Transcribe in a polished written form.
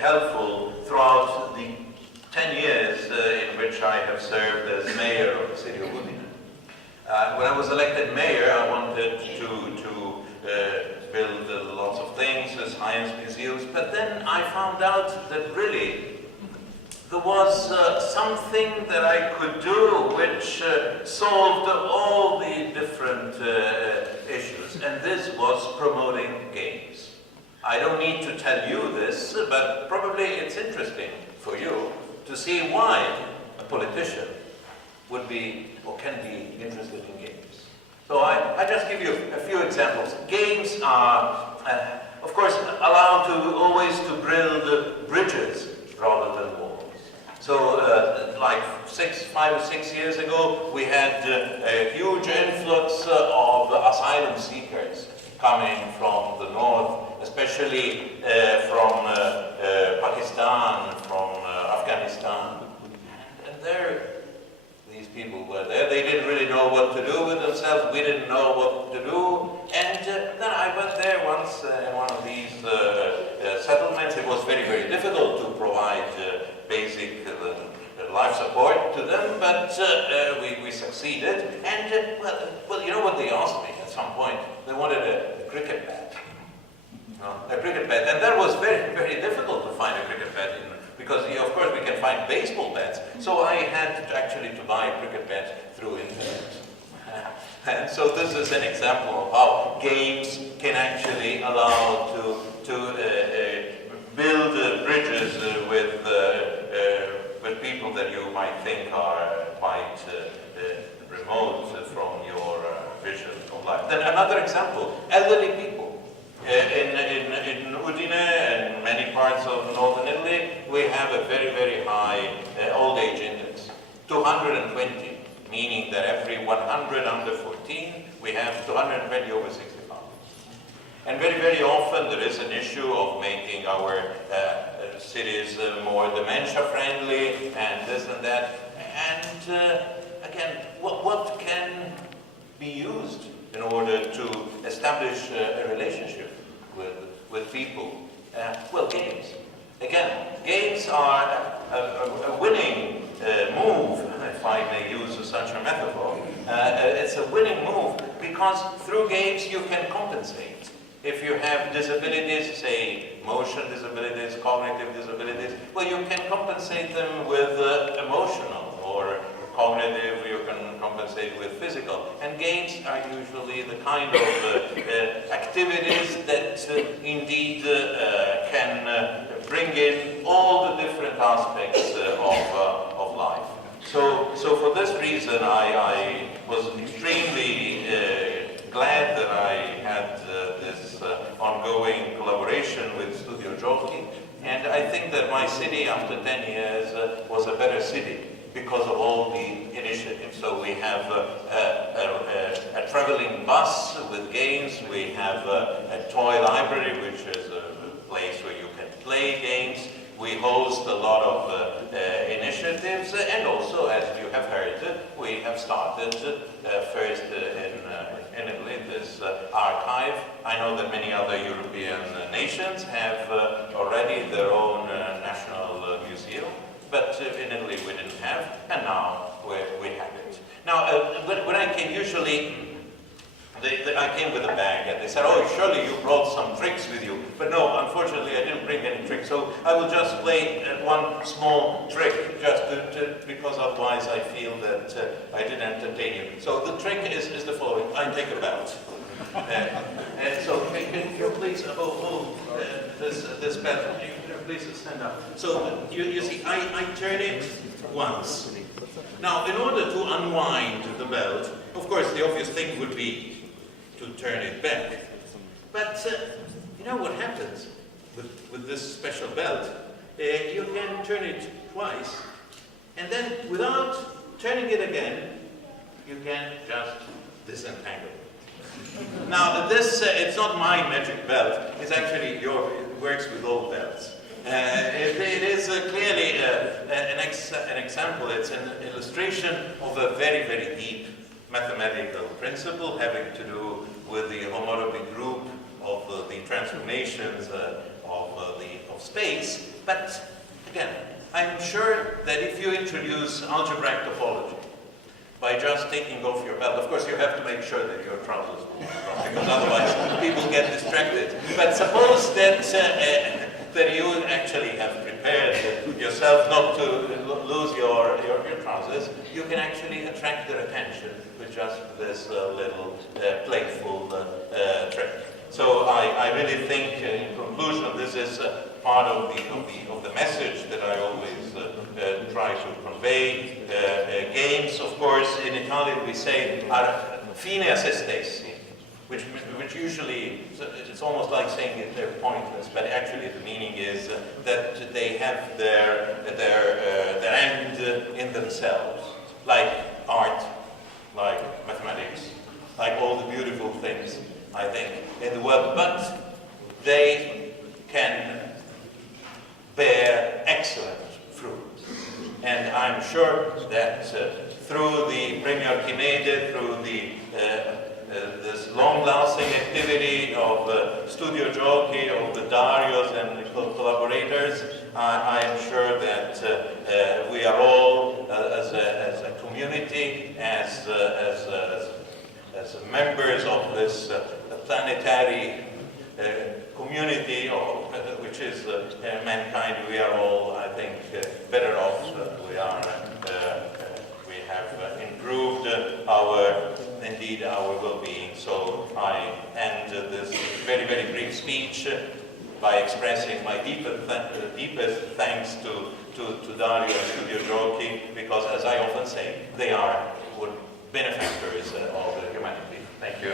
helpful throughout the 10 years in which I have served as mayor of the city of Udine. When I was elected mayor, I wanted to build lots of things, science museums, but then I found out that really there was something that I could do which solved all the different issues, and this was promoting games. I don't need to tell you this, but probably it's interesting for you to see why a politician would be or can be interested in games. So I just give you a few examples. Games are, of course, allowed to always to build bridges rather than walls. So, like 5 or 6 years ago, we had a huge influx of asylum seekers coming from the north, especially from Pakistan, from Afghanistan. And there, these people were there. They didn't really know what to do with themselves. We didn't know what to do. And then I went there once in one of these settlements. It was very, very difficult to provide basic life support to them, but we succeeded. And, well, you know what they asked me at some point? They wanted a cricket bat. A cricket bat. And that was very, very difficult to find a cricket bat because, of course, we can find baseball bats. So I had to buy a cricket bat through Internet. And so this is an example of how games can actually allow to build bridges with people that you might think are quite remote from your vision of life. Then another example, elderly people. In Udine and many parts of northern Italy, we have a very, very high old age index, 220, meaning that every 100 under 14, we have 220 over 65. And very, very often there is an issue of making our cities more dementia-friendly and this and that. And again, what can be used in order to establish a relationship with people? Well, games. Again, games are a winning move, if I may use such a metaphor. It's a winning move because through games you can compensate. If you have disabilities, say motion disabilities, cognitive disabilities, well, you can compensate them with emotional or cognitive, you can compensate with physical. And games are usually the kind of activities that indeed can bring in all the different aspects of life. So for this reason, I was extremely glad that I had this ongoing collaboration with Studio Giochi. And I think that my city, after 10 years, was a better city because of all the initiatives. So we have a traveling bus with games. We have a toy library, which is a place where you can play games. We host a lot of initiatives, and also, as you have heard, we have started first in Italy this archive. I know that many other European nations have already their own national museum, but in Italy we didn't have, and now we have it. Now, when I came, usually I came with a bag, and they said, "Oh, surely you brought some tricks with you." But no, unfortunately, I didn't bring any tricks. So I will just play one small trick, just because otherwise I feel that I didn't entertain you. So the trick is the following: I take a belt, and so can you please hold this belt? Please stand up. So you see, I turn it once. Now, in order to unwind the belt, of course, the obvious thing would be to turn it back. But you know what happens with this special belt? You can turn it twice, and then without turning it again, you can just disentangle it. Now, this it's not my magic belt. It's actually it works with all belts. It is clearly an example. It's an illustration of a very, very deep mathematical principle having to do with the homotopy group of the transformations of space. But again, I'm sure that if you introduce algebraic topology by just taking off your belt, of course you have to make sure that your trousers will be strong, because otherwise people get distracted. But suppose that that you actually have prepared yourself not to lose your trousers, you can actually attract their attention with just this little playful trick. So I really think, in conclusion, this is part of the message that I always try to convey. Games, of course, in Italian we say are fine a se stessi, which usually, it's almost like saying that they're pointless, but actually the meaning is that they have their end in themselves, like art, like mathematics, like all the beautiful things, I think, in the world, but they can bear excellent fruit. And I'm sure that through the Premio Archimede, through this long-lasting activity of Studio Giochi, of the Darios and the collaborators, I am sure that we are all, as a community, as members of this planetary community, which is mankind, we are all, I think, better off. We have improved our well-being. So I end this very, very brief speech by expressing my deepest thanks to Dario and Studio Giochi, because, as I often say, they are benefactors of humanity. Thank you.